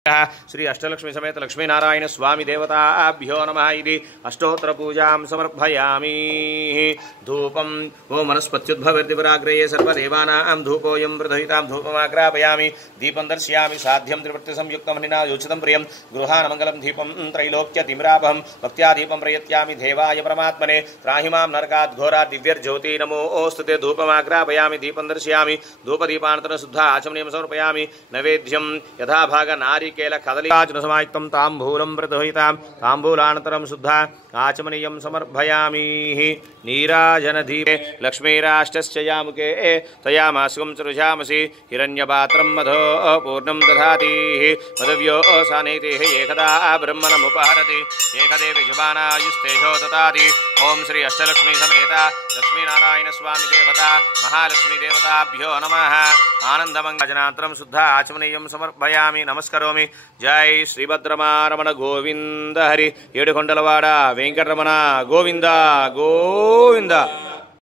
श्री अष्टलक्ष्मी समेत लक्ष्मीनारायण स्वामी देवताभ्यो नमः इति अष्टोत्तर पूजां समर्पयामि। धूपं वो मनस्पत्युद्भवैर्दिवराग्रये सर्वदेवानां धूपोऽयं प्रदहितां धूपमाग्रापयामि। दीपं दर्शयामि साध्यं त्रिवृत्तिसंयुक्तमनिना योचितं प्रियं गृहानमङ्गलं दीपं त्रैलोक्यतिमिरापहं भक्त्या दीपं प्रयत्यामि देवाय परमात्मने त्राहि मां नरकात् घोरात् दिव्यर्ज्योति नमोऽस्तुते। धूपमाग्रापयामि दीपं दर्शयामि धूपदीपानन्तरं शुद्धा आचमनीयं समर्पयामि। नैवेद्यं यथा भाग नारिकेल कदलीचूर्णसमायुक्तं ताम्बूलं प्रदहितां ताम्बूलानन्तरं शुद्धा आचमनीयं समर्पयामि। नीराजनदीपे लक्ष्मीराष्टस्य यामुके तयामासुं सृजामसि हिरण्यपात्रं मधो पूर्णं दधाति मदव्यो सानेतिः एकदा ब्रह्मणमुपहरति एकदेव जुबानायुस्तेजो ददाति। ओं श्री अष्टलक्ष्मी समेत लक्ष्मीनारायण स्वामी देवता महालक्ष्मी देवताभ्यो नमः। आनंदमंगलजनान्तरं शुद्ध आचमनीयं समर्पयामि नमस्करोमि। जय श्रीभद्रमारमण गोविंद हरि। ఏడుకొండలవాడ వెంకటరమణ గోవింద గోవింద।